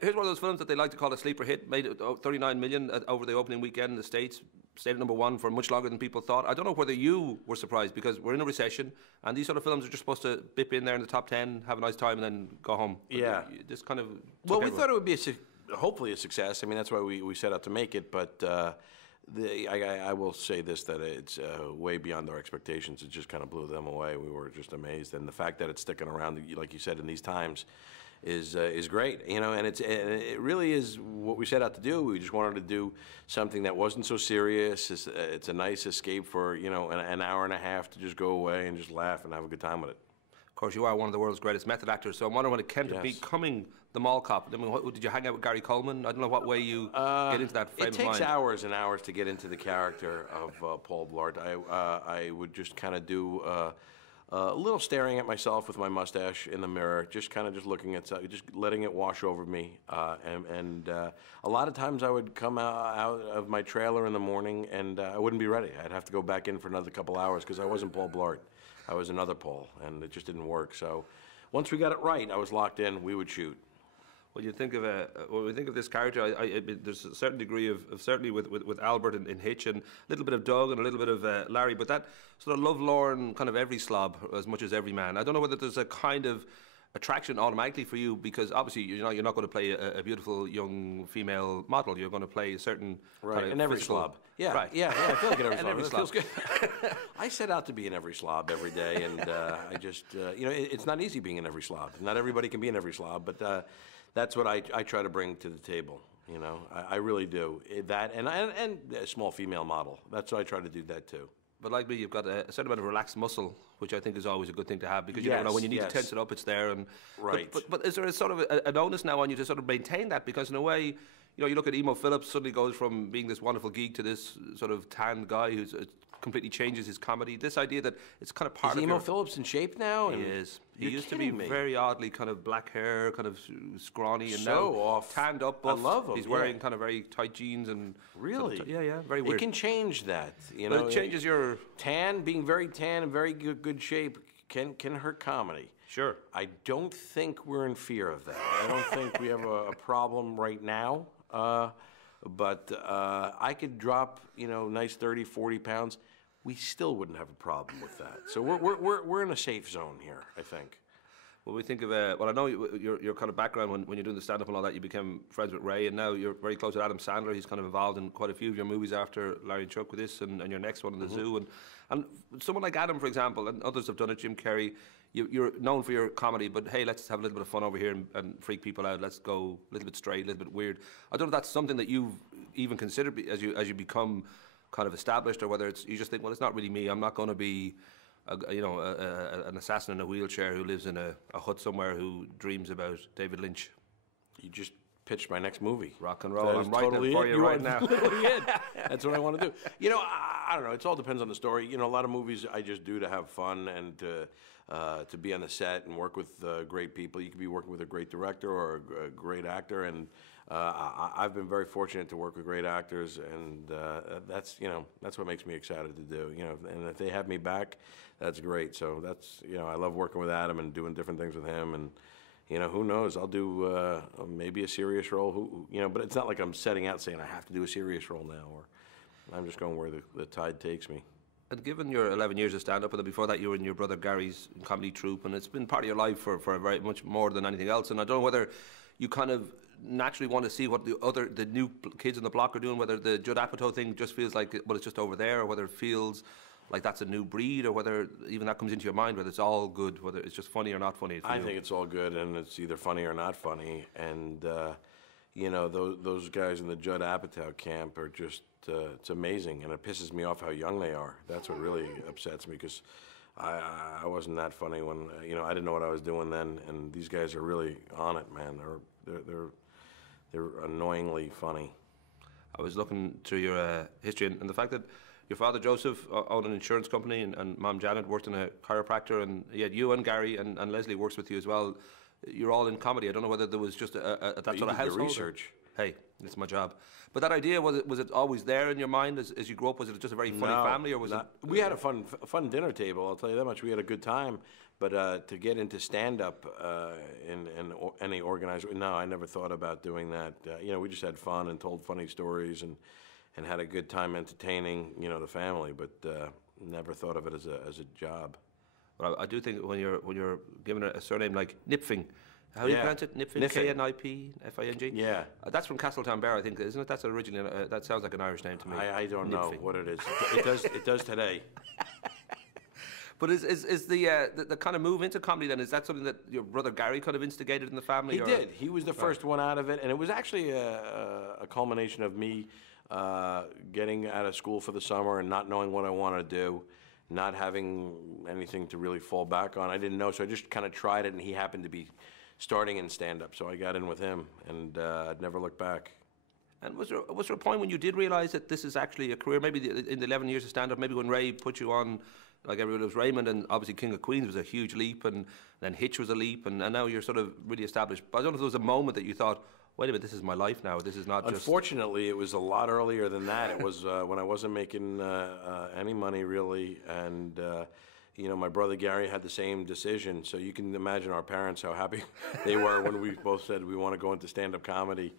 Here's one of those films that they like to call a sleeper hit. Made 39 million over the opening weekend in the States. Stayed at #1 for much longer than people thought. I don't know whether you were surprised, because we're in a recession, and these sort of films are just supposed to bip in there in the top 10, have a nice time, and then go home. But yeah. This kind of... Well, we thought it would be hopefully a success. I mean, that's why we set out to make it, but... I will say this, that it's way beyond our expectations. It just kind of blew them away. We were just amazed, and the fact that it's sticking around, like you said, in these times, is great. You know, and it really is what we set out to do. We just wanted to do something that wasn't so serious. It's a nice escape for an hour and a half to just go away and just laugh and have a good time with it. Of course, you are one of the world's greatest method actors, so I'm wondering when it came to becoming the mall cop. I mean, did you hang out with Gary Coleman? I don't know what way you get into that frame of mind. It takes hours and hours to get into the character of Paul Blart. I would just kind of do a little staring at myself with my mustache in the mirror, just looking at, just letting it wash over me. And a lot of times I would come out of my trailer in the morning and I wouldn't be ready. I'd have to go back in for another couple hours because I wasn't Paul Blart. I was another Paul, and it just didn't work. So once we got it right, I was locked in, we would shoot. Well, you think of when we think of this character, there's a certain degree of certainly with Albert in Hitch, and a little bit of Doug and a little bit of Larry, but that sort of lovelorn kind of every slob as much as every man. I don't know whether there's a kind of attraction automatically for you, because obviously you're not going to play a beautiful young female model. You're going to play a certain kind of an every physical slob. Yeah, right. Yeah. I feel like an every an slob. every slob. Feels good. I set out to be an every slob every day, and I just it's not easy being an every slob. Not everybody can be an every slob, but that's what I try to bring to the table. You know, I really do that, and a small female model. That's what I try to do that too. But like me, you've got a certain amount of relaxed muscle, which I think is always a good thing to have, because you never know when you need to tense it up, it's there. And right. But is there a sort of an onus now on you to sort of maintain that? Because in a way, you look at Emo Phillips, suddenly goes from being this wonderful geek to this sort of tanned guy who's completely changes his comedy. This idea that it's kind of part of Emo Phillips in shape now? He is. He used to be very oddly kind of black hair, kind of scrawny, and now tanned up. Buff. I love him. He's wearing kind of very tight jeans and really, very weird. It can change that, But it changes your being very tan and very good shape can hurt comedy. Sure. I don't think we're in fear of that. I don't think we have a problem right now. But I could drop, nice 30, 40 pounds. We still wouldn't have a problem with that. So we're in a safe zone here, I think. Well, we think of I know your kind of background when you're doing the stand-up and all that. You became friends with Ray, and now you're very close with Adam Sandler. He's kind of involved in quite a few of your movies after Larry and Chuck with this, and your next one in the Zoo. And someone like Adam, for example, and others have done it. Jim Carrey. You're known for your comedy, but hey, let's have a little bit of fun over here and freak people out. Let's go a little bit straight, a little bit weird. I don't know if that's something that you've even considered as you become kind of established, or whether you just think, well, it's not really me. I'm not going to be, an assassin in a wheelchair who lives in a hut somewhere who dreams about David Lynch. You just pitched my next movie. Rock and roll. I'm writing it for you right now. That's what I want to do. I don't know. It all depends on the story. A lot of movies I just do to have fun and to be on the set and work with great people. You could be working with a great director or a great actor, and I've been very fortunate to work with great actors, and that's what makes me excited to do. And if they have me back, that's great. So that's I love working with Adam and doing different things with him, and who knows? I'll do maybe a serious role. But it's not like I'm setting out saying I have to do a serious role now, or I'm just going where the tide takes me. And given your 11 years of stand-up, and then before that you were in your brother Gary's comedy troupe, and it's been part of your life for very much more than anything else. And I don't know whether you kind of naturally want to see what the new kids on the block are doing, whether the Judd Apatow thing just feels like, well, it's just over there, or whether it feels like that's a new breed, or whether even that comes into your mind, whether it's all good, whether it's just funny or not funny. I think it's all good, and it's either funny or not funny. And those guys in the Judd Apatow camp are just it's amazing, and it pisses me off how young they are. That's what really upsets me, because I wasn't that funny when I didn't know what I was doing then, and these guys are really on it, man. They're annoyingly funny. I was looking through your history, and the fact that your father Joseph owned an insurance company, and Mom Janet worked in a chiropractor, and yet you and Gary and Leslie works with you as well. You're all in comedy. I don't know whether there was just that sort of household. Research. hey, it's my job. But that idea, was it always there in your mind as you grew up? Was it just a very funny No, family, or was it? We had a fun dinner table. I'll tell you that much. We had a good time. But to get into stand-up in any organized, no, I never thought about doing that. We just had fun and told funny stories and had a good time entertaining, the family. But never thought of it as a job. Well, I do think when you're given a surname like Knipfing, how do you Yeah. pronounce it? Knipfing, Knipfing. Knipfing. Yeah. That's from Castletown Bear, I think, isn't it? That's originally that sounds like an Irish name to me. I don't know Knipfing. what it is. It does today. But is the kind of move into comedy then, is that something that your brother Gary kind of instigated in the family? He did. He was the first one out of it, and it was actually a culmination of me getting out of school for the summer and not knowing what I wanted to do, not having anything to really fall back on. I didn't know, so I just kind of tried it, and he happened to be starting in stand-up, so I got in with him, and I'd never looked back. And was there a point when you did realise that this is actually a career? Maybe in the 11 years of stand-up, maybe when Ray put you on, like everybody was Raymond, and obviously King of Queens was a huge leap, and then Hitch was a leap, and now you're sort of really established. But I don't know if there was a moment that you thought, wait a minute, this is my life now. This is not just... Unfortunately, it was a lot earlier than that. It was when I wasn't making any money, really, and... my brother Gary had the same decision, so you can imagine our parents, how happy they were when we both said we want to go into stand-up comedy.